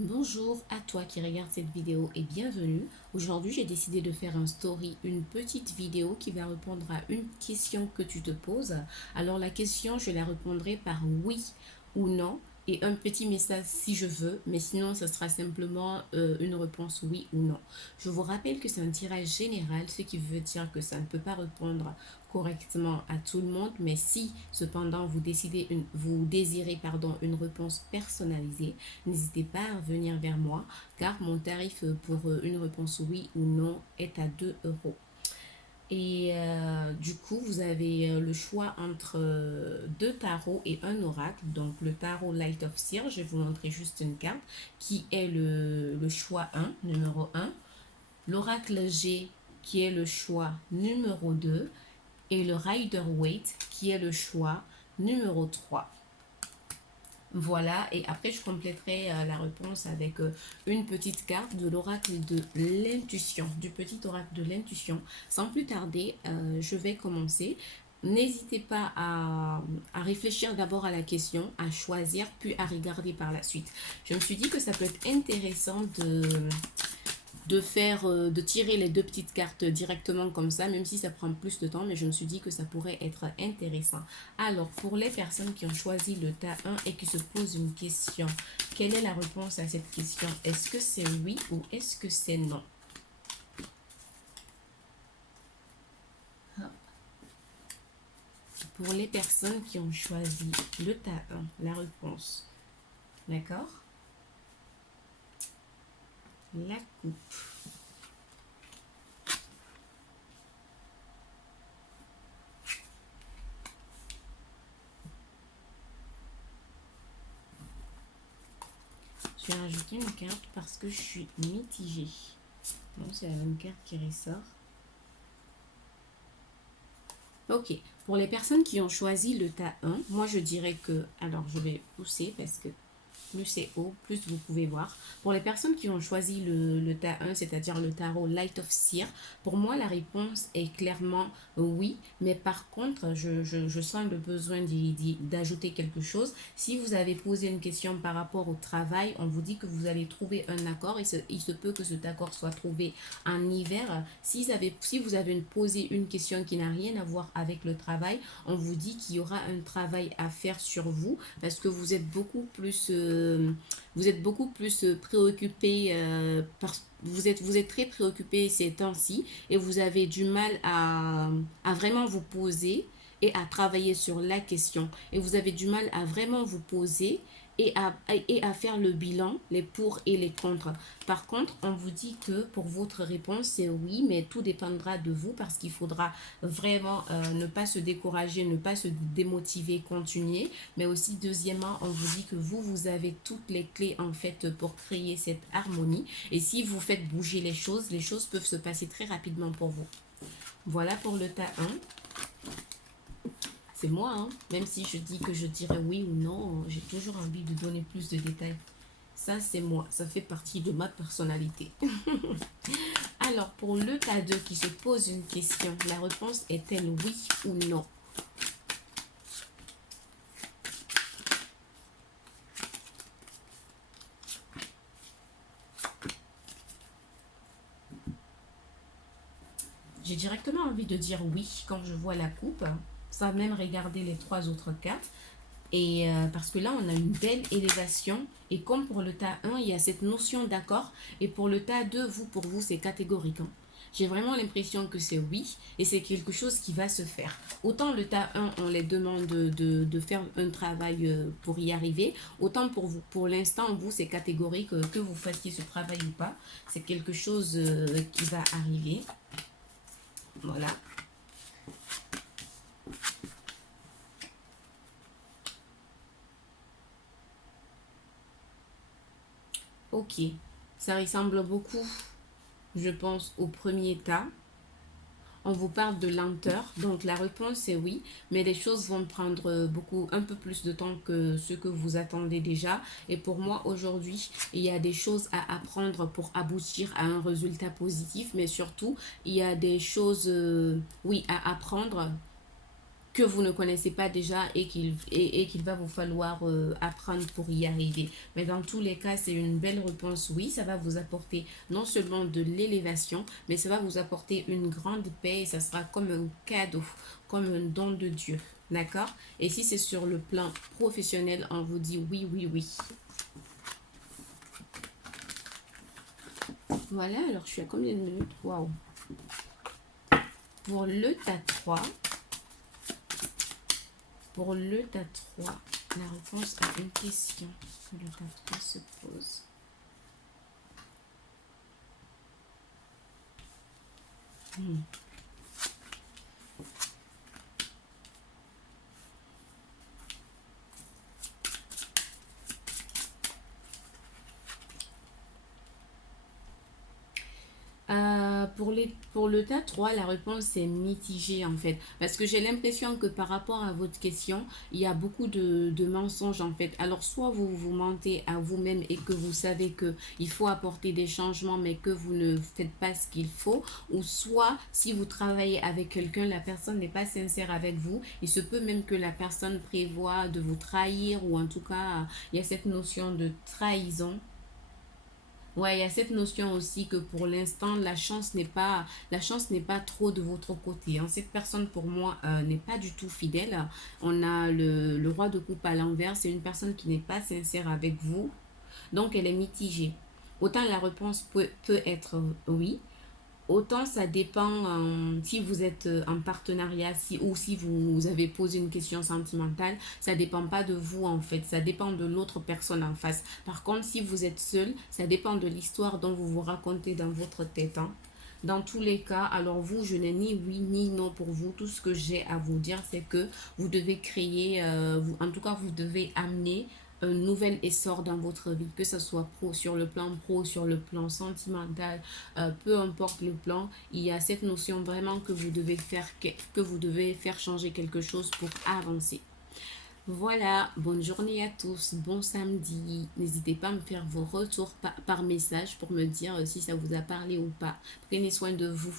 Bonjour à toi qui regarde cette vidéo et bienvenue. Aujourd'hui, j'ai décidé de faire un story, une petite vidéo qui va répondre à une question que tu te poses. Alors la question, je la répondrai par oui ou non et un petit message si je veux, mais sinon, ce sera simplement une réponse oui ou non. Je vous rappelle que c'est un tirage général, ce qui veut dire que ça ne peut pas répondre correctement à tout le monde, mais si cependant vous désirez une réponse personnalisée, n'hésitez pas à venir vers moi car mon tarif pour une réponse oui ou non est à 2 euros. Et du coup, vous avez le choix entre deux tarots et un oracle. Donc, le tarot Light of Seer, je vais vous montrer juste une carte qui est le choix numéro un. L'oracle G qui est le choix numéro 2 et le Rider Waite qui est le choix numéro 3. Voilà, et après je compléterai la réponse avec une petite carte de l'oracle de l'intuition, du petit oracle de l'intuition. Sans plus tarder, je vais commencer. N'hésitez pas à réfléchir d'abord à la question, à choisir, puis à regarder par la suite. Je me suis dit que ça peut être intéressant de tirer les deux petites cartes directement comme ça, même si ça prend plus de temps, mais je me suis dit que ça pourrait être intéressant. Alors, pour les personnes qui ont choisi le tas 1 et qui se posent une question, quelle est la réponse à cette question? Est-ce que c'est oui ou est-ce que c'est non? Pour les personnes qui ont choisi le tas 1, la réponse, d'accord? La coupe. Je vais rajouter une carte parce que je suis mitigée. Bon, c'est la même carte qui ressort. Ok, pour les personnes qui ont choisi le tas 1, moi je dirais que, alors je vais pousser parce que plus c'est haut, plus vous pouvez voir. Pour les personnes qui ont choisi le tas 1, c'est-à-dire le tarot Light of Seer, pour moi, la réponse est clairement oui. Mais par contre, je sens le besoin d'ajouter quelque chose. Si vous avez posé une question par rapport au travail, on vous dit que vous allez trouver un accord et il se peut que cet accord soit trouvé en hiver. Si vous avez posé une question qui n'a rien à voir avec le travail, on vous dit qu'il y aura un travail à faire sur vous parce que vous êtes beaucoup plus préoccupé vous êtes très préoccupé ces temps-ci et vous avez du mal à vraiment vous poser et à travailler sur la question. Et vous avez du mal à vraiment vous poser et à faire le bilan, les pour et les contre. Par contre, on vous dit que pour votre réponse, c'est oui, mais tout dépendra de vous parce qu'il faudra vraiment ne pas se décourager, ne pas se démotiver, continuer. Mais aussi, deuxièmement, on vous dit que vous avez toutes les clés en fait pour créer cette harmonie. Et si vous faites bouger les choses peuvent se passer très rapidement pour vous. Voilà pour le tas 1. C'est moi, hein. Même si je dis que je dirais oui ou non, j'ai toujours envie de donner plus de détails. Ça, c'est moi. Ça fait partie de ma personnalité. Alors, pour le tas 2 qui se pose une question, la réponse est-elle oui ou non? J'ai directement envie de dire oui quand je vois la coupe, sans même regarder les trois autres cartes. Et parce que là, on a une belle élévation. Et comme pour le tas 1, il y a cette notion d'accord. Et pour le tas 2, pour vous, c'est catégorique, hein. J'ai vraiment l'impression que c'est oui et c'est quelque chose qui va se faire. Autant le tas 1, on les demande de faire un travail pour y arriver. Autant pour vous, pour l'instant, vous, c'est catégorique que vous fassiez ce travail ou pas. C'est quelque chose qui va arriver. Voilà. Ok. Ça ressemble beaucoup, je pense, au premier tas. On vous parle de lenteur, donc la réponse est oui, mais les choses vont prendre un peu plus de temps que ce que vous attendez déjà. Et pour moi, aujourd'hui, il y a des choses à apprendre pour aboutir à un résultat positif, mais surtout, il y a des choses, oui, à apprendre que vous ne connaissez pas déjà et qu'il va vous falloir apprendre pour y arriver. Mais dans tous les cas, c'est une belle réponse. Oui, ça va vous apporter non seulement de l'élévation, mais ça va vous apporter une grande paix et ça sera comme un cadeau, comme un don de Dieu. D'accord? Et si c'est sur le plan professionnel, on vous dit oui, oui, oui. Voilà, alors je suis à combien de minutes? Waouh! Pour le tas 3, la réponse à une question que le tas 3 se pose. Pour le tas 3, la réponse est mitigée en fait. Parce que j'ai l'impression que par rapport à votre question, il y a beaucoup de mensonges en fait. Alors soit vous vous mentez à vous-même et que vous savez qu'il faut apporter des changements mais que vous ne faites pas ce qu'il faut. Ou soit si vous travaillez avec quelqu'un, la personne n'est pas sincère avec vous. Il se peut même que la personne prévoit de vous trahir ou en tout cas, il y a cette notion de trahison. Ouais, il y a cette notion aussi que pour l'instant, la chance n'est pas trop de votre côté, hein. Cette personne, pour moi, n'est pas du tout fidèle. On a le roi de coupe à l'envers. C'est une personne qui n'est pas sincère avec vous. Donc, elle est mitigée. Autant la réponse peut être oui, autant ça dépend si vous êtes en partenariat ou si vous avez posé une question sentimentale, ça dépend pas de vous en fait, ça dépend de l'autre personne en face. Par contre, si vous êtes seul, ça dépend de l'histoire dont vous vous racontez dans votre tête, hein. Dans tous les cas, alors vous, je n'ai ni oui ni non pour vous. Tout ce que j'ai à vous dire, c'est que vous devez créer, en tout cas, vous devez amener un nouvel essor dans votre vie, que ce soit sur le plan pro, sur le plan sentimental, peu importe le plan, il y a cette notion vraiment que vous devez faire changer quelque chose pour avancer. Voilà, bonne journée à tous, bon samedi. N'hésitez pas à me faire vos retours par message pour me dire si ça vous a parlé ou pas. Prenez soin de vous.